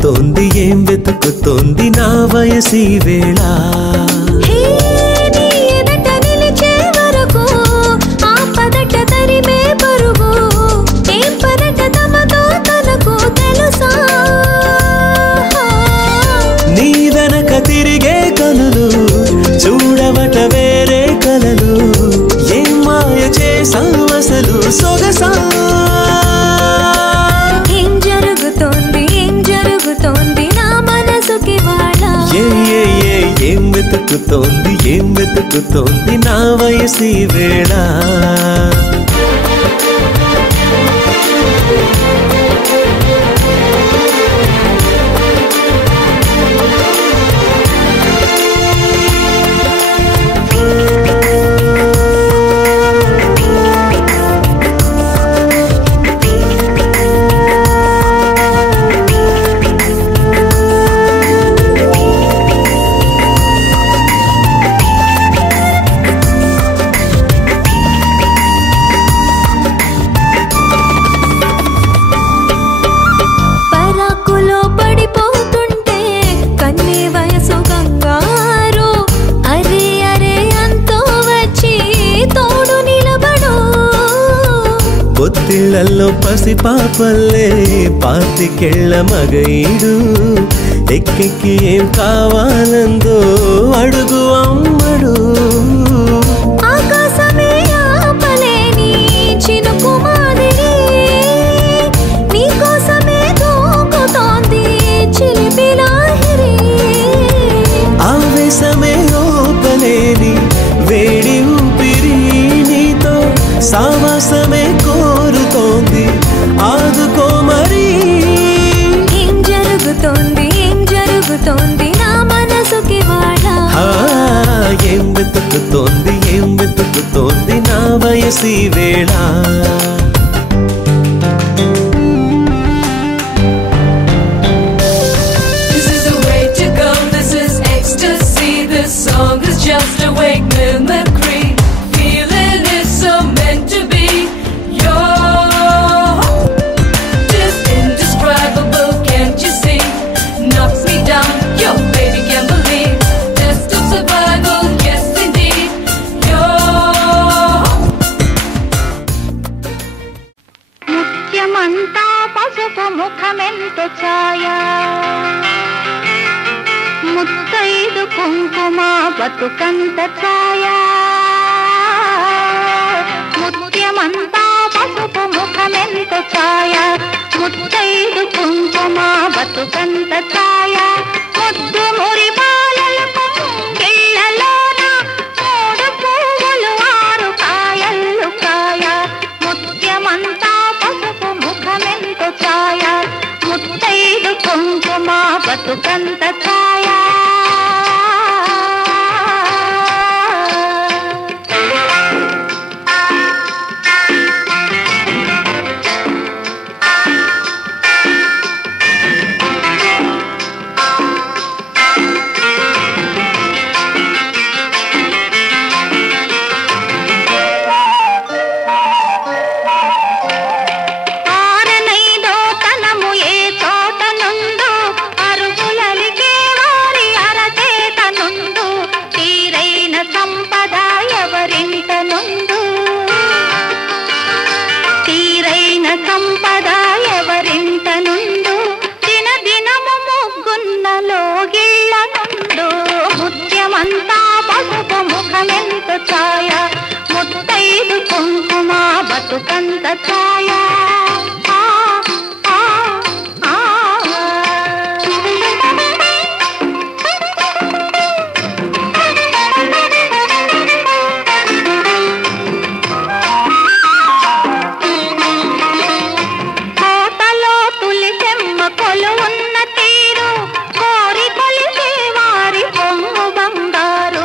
జరుగుతోంది ఏం వెతుకుతోంది నా వయసి వేళ నీ వెనక తిరిగే కనులు చూడవట వేరే కలలు ఏం మాయ చేసావు అసలు సొగసా ఏం వెతుకుతోంది నా వయసి వేళ పొత్తిళ్లలో పసిపాపల్లే పాతికెళ్ళ మగైడు ఎక్కెక్కి ఏం కావాలందో అడుగు అమ్మడు ఆకాశమే ఆపలేని చినుకు మాదిరి నీకోసమే దూకుతోంది చిలిపి లాహిరి ఆవేశమే ఓపలేని వేడి ఊపిరి నీతో సావాసమే కోరుతోంది ఆదుకో మరి ఏం జరుగుతోంది నా మనసుకి వాడ ఏం వెతుకుతోంది నా వయసి వేళ This is the way to go, this is ecstasy, this song is just a wake mimicry. Feeling is so meant to be. You're just indescribable, can't you see? Knocks me down, your baby can't believe. Test of survival, yes indeed. You're ముత్యమంతా పసుపు ముఖమెంత ఛాయ ముత్తైదు కుంకుమ బతుకంత ఛాయ ముత్యమంతా పసుపు ముఖమెంత ఛాయ ముత్తైదు కుంకుమ బతుకంత ఛాయ ముద్దు మురి బాలలకు గిళ్ళలోన మూడు పువ్వులు ఆరు కాయలు కాయ ముత్యమంతా పసుపు ముఖమెంత ఛాయ ముత్తైదు కుంకుమ బతుకంత ఛాయ ఆరనైదో తనము ఏ చోట నుండు అరుగులలికే వారి అరచేత నుండు తీరైన సంపద ఎవరింట నుండు తీరైన సంపద ఎవరింట నుండు దినదినము ముగ్గున్నలో గిళ్ళ నుండు ముత్యమంతా పసుపు ముఖమెంత ఛాయ ముత్తైదు కుంకుమ బతుకంత ఛాయ కోటలో తులిసెమ్మ కొలువున్న తీరు కోరి కొలిసే వారి పొంగు బంగారు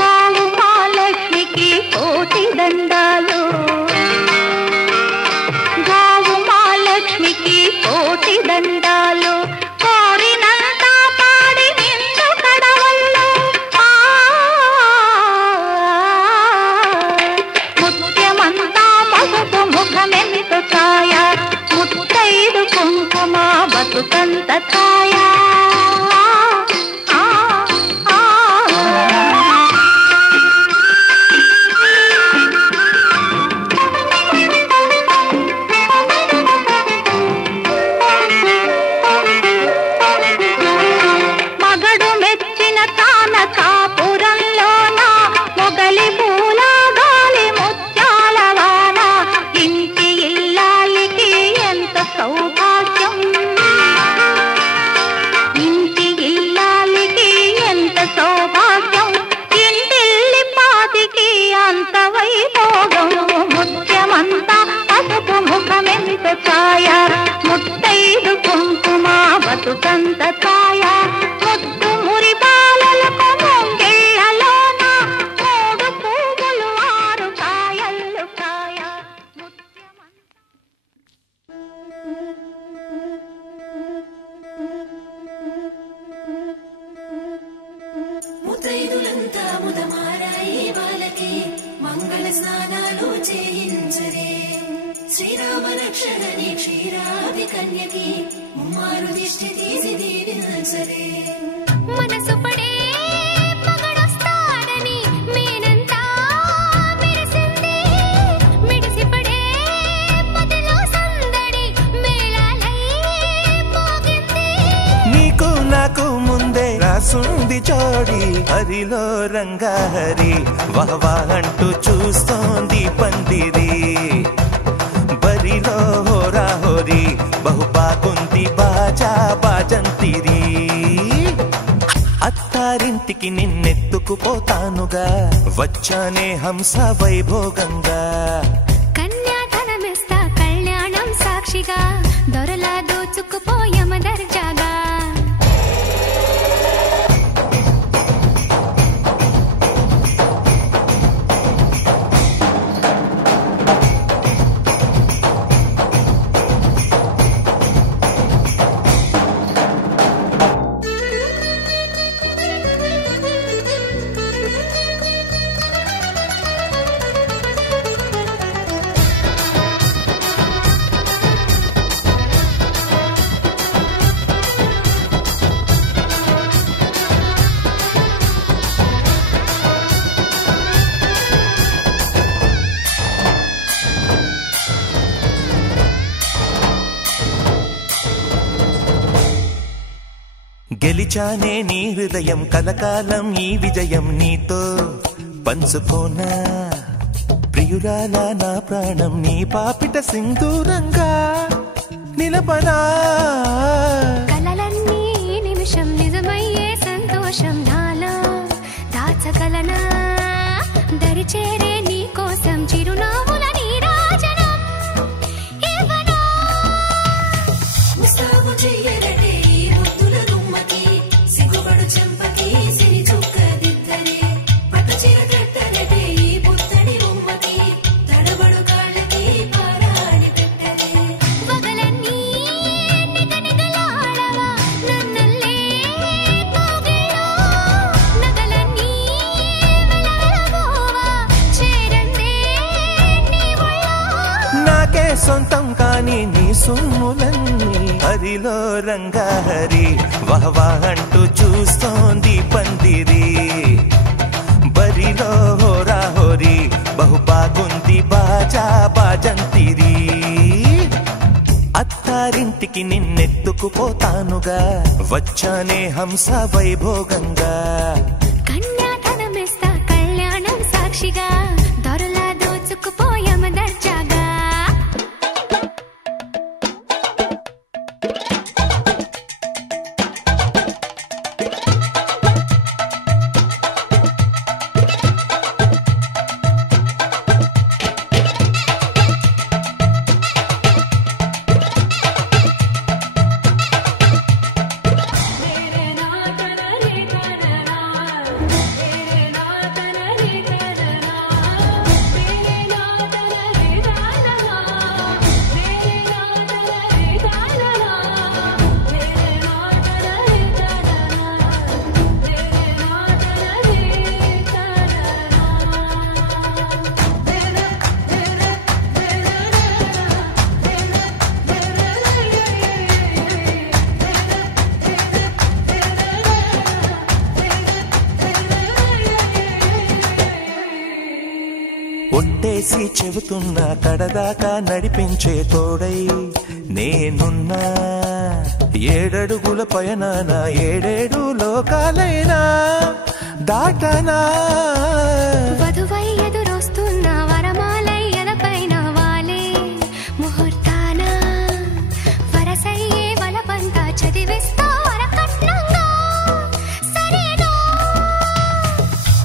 గోవు మహాలక్ష్మికి కోటి దండాలు గో ముత్తైదు కుంకుమ బతుకంత కాయ ముద్దు మురి బాలలకు ముంగిళ్ళలోన మూడు పువ్వులు ఆరు కాయలు కాయ ముత్తైదులంతా ముదమారాయి బాలకి మంగళ స్నానాలు చేయించరే శ్రీరామ రక్షణని క్షీరాది కన్యకి ముమ్మారు దిష్టి తీసి దీవించరే మనసు పడే మగడొస్తాడని మేనంతా మెరిసింది మిడిసి పడే పదిలో సందడి మేళాలై మోగింది నీకు నాకు ముందే రాసుంది జోడి హరిలో రంగాహరి వహవా అంటూ చూస్తోంది పందిరి బరిలో హోరా హోరి బహు బాగుంది బాజా బాజంతిరి అత్తారింటికి నిన్నెత్తుకుపోతానుగా వచ్చానే హంస వైభోగంగా కన్యాధనమిస్తా కళ్యాణం సాక్షిగా దొరలా దోచుకుపోయమ దర్జాగా గెలిచానే నీ హృదయం కలకాలం ఈ విజయం నీతో పంచుకోనా ప్రియురాల నా ప్రాణం నీ పాపిట సింధూరంగా నిలపనా కలలన్నీ నిమిషం నిజమయ్యే సంతోషం నాలో దాచగలనా దరిచేరే నీ కోసం చిరునవ్వుల నీరాజనం ఇవ్వనా ముస్తాబు చెయ్యరటే ఈ ముద్దుల గుమ్మకి సిగ్గుపడు చెంపకి సిరి చుక్క దిద్దరే పట్టు చీర కట్టరటే ఈ పుత్తడి బొమ్మకి తడబడు కాళ్ళకి పారాడి పెట్టరే పగలన్నీ నిగనిగలాడవా నన్నల్లే కోగిలో నగలన్నీ వెలవెలబోవా చేరందే నీ ఒళ్ళో నాకే సొంతం కాని నీ సొమ్ములన్నీ హరిలో రంగాహరి వహవా అంటూ చూస్తోంది పందిరి బరిలో హోరా హోరి బహు బాగుంది బాజా బాజంతిరి అత్తారింటికి నిన్నెత్తుకుపోతానుగా వచ్చానే హంస వైభోగంగా కన్యాధనమిస్తా కళ్యాణం సాక్షిగా దొరలా దోచుకుపోయమ దర్జాగా ఒట్టేసి చెబుతున్నా కడదాకా నడిపించే తోడై నేనున్నా ఏడడుగుల పయనాన ఏడేడు లోకాలైనా దాటనా వధువై ఎదురొస్తున్న వరమాలై ఎలపైన వాలే ముహూర్తాన వరసయ్యే వలపంతా చదివిస్తా వరకట్నంగా సరేనా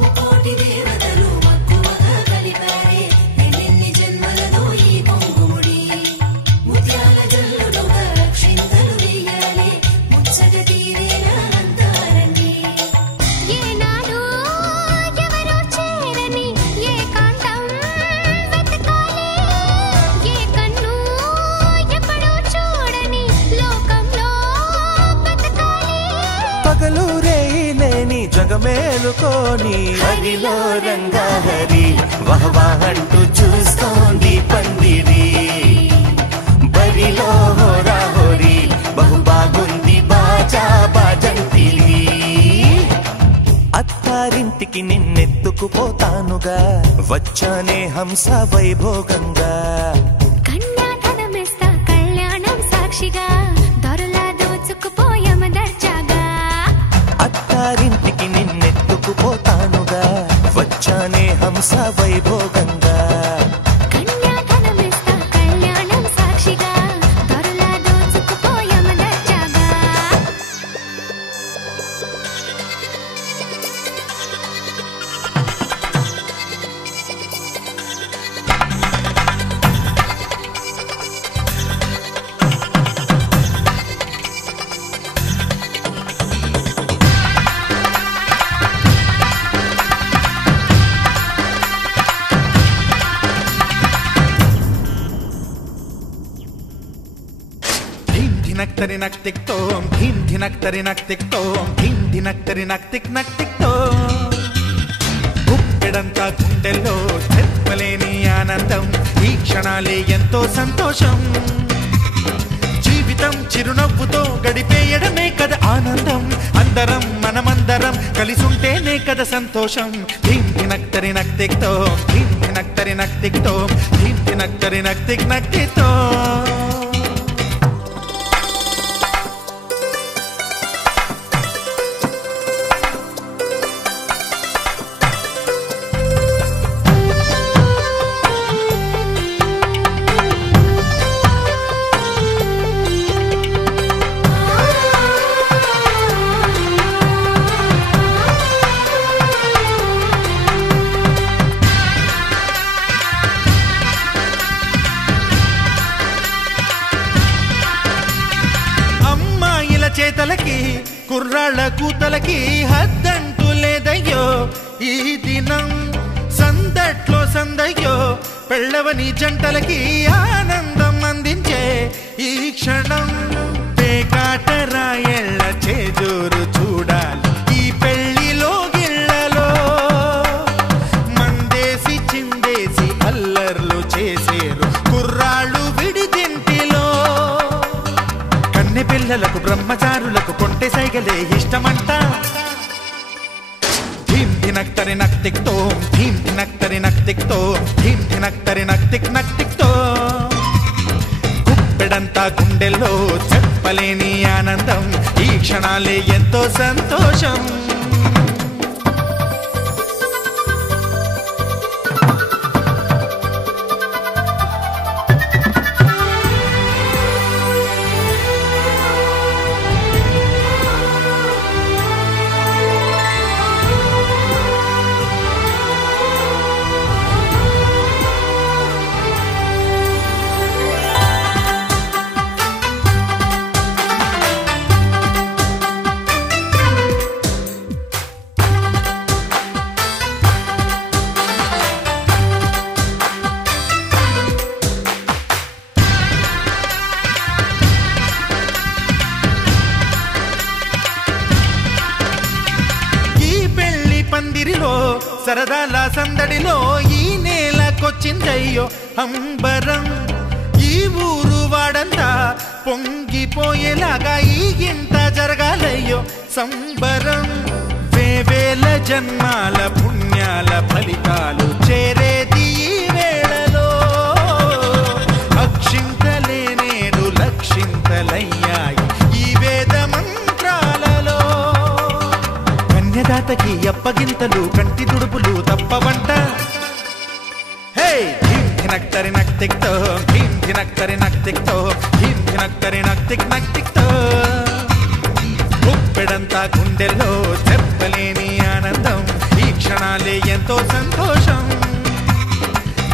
ముకోటి దేవతలు మక్కువగా కలిపారే ఎన్నెన్ని జన్మలలో ఈ కొంగుముడి ముత్యాల జల్లులుగా జగమేలుకోని హరిలో రంగాహరి వహవా అంటూ చూస్తోంది పందిరి బరిలో హోరా హోరీ బహు బాగుంది బాజా బాజంతిరి అత్తారింటికి నిన్నెత్తుకుపోతానుగా వచ్చానే హంస వైభోగంగా కన్యాధనమిస్తా కళ్యాణం సాక్షిగా దొరలా దోచుకుపోయామ దర్జాగా అత్తారింటికి నిన్నెత్తుకుపోతానుగా వచ్చానే హంస వైభోగంగా కన్యాధనమిస్తా కళ్యాణం సాక్షిగా దొరలా దోచుకుపోయామ దర్జాగా ధినక్తరి నక్తిక్తోం ధీం ధినక్తరి నక్తిక్తోం ధీం ధినక్తరి నక్తిక్తోం గుప్పెడంతా గుండెల్లో చెప్పలేని ఆనందం ఈ క్షణాలే ఎంతో సంతోషం జీవితం చిరునవ్వుతో గడిపేయడమే కదా ఆనందం అందరం మనమందరం కలిసుంటేనే కదా సంతోషం ధీం ధినక్తరి నక్తిక్తోం ధీం ధినక్తరి నక్తిక్తోం ధీం ధినక్తరి నక్తిక్తోం చేతలకి కుర్రాళ్ళ కూతలకి హద్దంటూ లేదయ్యో ఈ దినం సందట్లో సందయ్యో పెళ్ళవని జంటలకి ఆనందం అందించే ఈ క్షణం పేకాటరాయళ్ళ చేజూరు చూడాలి ఈ పెళ్లిలో గిళ్ళలో మందేసి చిందేసి అల్లర్లు చేసేరు కుర్రాళ్ళు విడిదింటిలో కన్నె పిల్లలకు బ్రహ్మచారులకు కొంటె సైగలే ఇష్టమంట ధీం ధినక్తరి నక్తిక్తోం ధీం ధినక్తరి నక్తిక్తోం ధీం ధినక్తరి నక్తిక్తోం గుప్పెడంతా గుండెల్లో చెప్పలేని ఆనందం ఈ క్షణాలే ఎంతో సంతోషం సరదాల సందడిలో ఈ నేలకొచ్చిందయ్యో అంబరం ఈ ఊరు వాడంతా పొంగిపోయేలాగా ఈ గింత జరగాలయ్యో సంబరం వేవేల జన్మాల పుణ్యాల ఫలితాలు చేరేది ఈ వేళలో అక్షింతలే నేడు లక్షింతలయ్యాయి ఈ వేద మంత్రాలలో కన్యదాతకి అప్పగింతలు కంటి దుడుపులు తప్పవంట హే ధీం ధినక్తరి నక్తిక్తోం ధీం ధినక్తరి నక్తిక్తోం ధీం ధినక్తరి నక్తిక్తోం గుప్పెడంతా గుండెల్లో చెప్పలేని ఆనందం ఈ క్షణాలే ఎంతో సంతోషం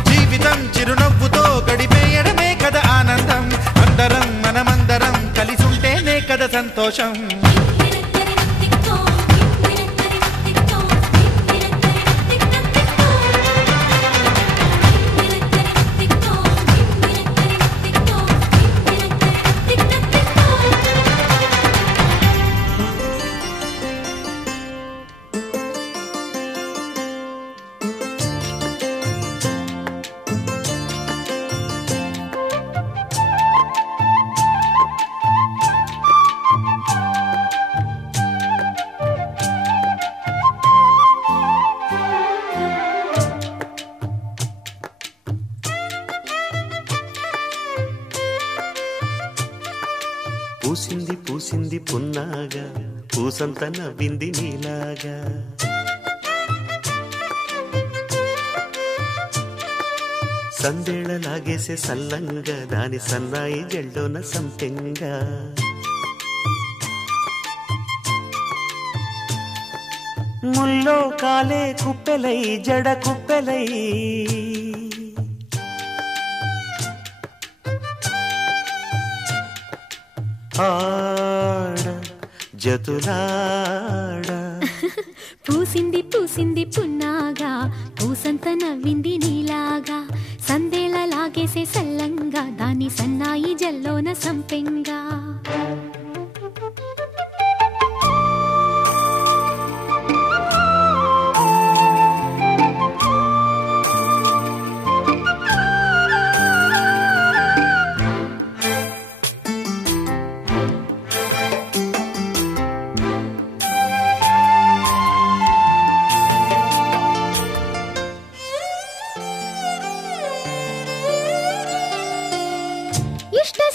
జీవితం చిరునవ్వుతో గడిపేయడమే కదా ఆనందం అందరం మనమందరం కలిసుంటేనే కదా సంతోషం పూసింది పూసింది పున్నాగా పూసంత నవ్వింది నీలాగా సందేళ లాగేసే సల్లంగా దాని సన్నాయి జల్లోన సంపెంగా ముల్లో కాలే కుప్పెలై జడ కుప్పెలై ఆడ జతులాడ పూసింది పూసింది పున్నాగా పూసంత నవ్వింది నీలాగా సందేళ లాగేసే సల్లంగా దాని సన్నాయి జల్లోన సంపెంగా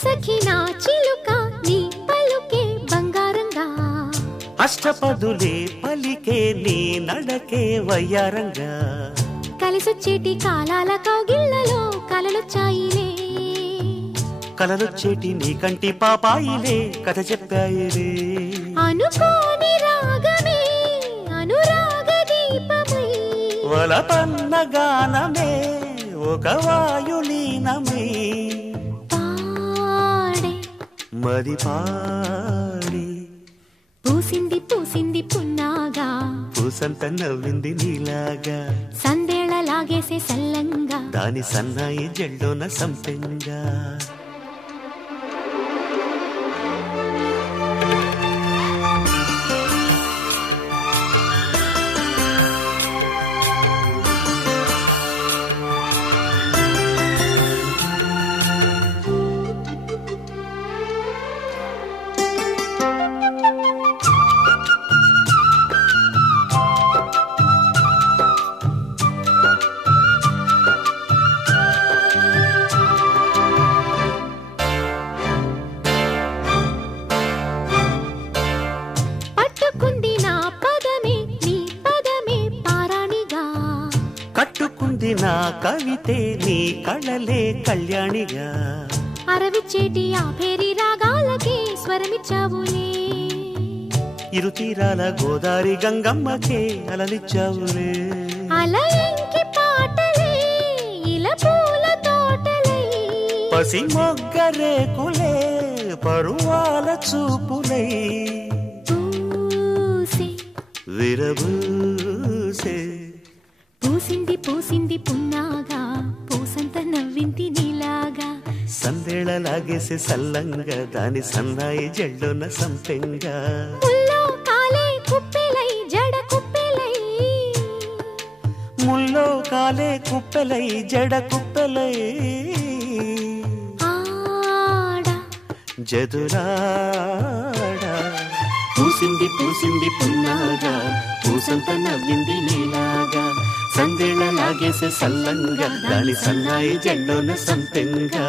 సఖినా చిలుక నీ పలుకే బంగారంగా అష్టపదులే పలికే నీ నడకే వయ్యారంగా కలిసొచ్చేటి కాలాల కౌగిళ్లలో కలలొచ్చాయిలే కలలొచ్చేటి నీ కంటి పాపాయిలే కథ చెప్పాయిలే అనుకోని రాగమే అనురాగ దీపమై వలపన్న గానమే ఒక వాయులీనమై మది పాడి పూసింది పూసింది పున్నాగా పూసంత నవ్వింది నీలాగా సందేళ లాగేసే సల్లంగా దాని సన్నాయి జల్లోన సంపెంగా నా కవితే నీ కళలే కళ్యాణిగా అరవిచ్చేటి ఆ పేరి రాగాలకి స్వరమిచ్చావులే ఇరుతీరాల గోదారి గంగమ్మకే అలలిచ్చావులే అలయంకి పాటలే ఇలా పూల తోటలై పసి మొగ్గరేకులే పరువాల చూపులై పూసే విరబూసే పూసింది పూసింది పున్నాగా పూసంత నవ్వింది నీలాగా సందేళ లాగేసే సల్లంగా దాని సన్నాయి జల్లోన సంపెంగా ముల్లో కాలే కుప్పెలై జడ కుప్పెలై ముల్లో కాలే కుప్పెలై జడ కుప్పెలై ఆడ జదురాడ పూసింది పూసింది పున్నాగా పూసంత నవ్వింది నీలాగా సందేళ లాగేసే సల్లంగా దాని సన్నాయి జల్లోన సంపెంగా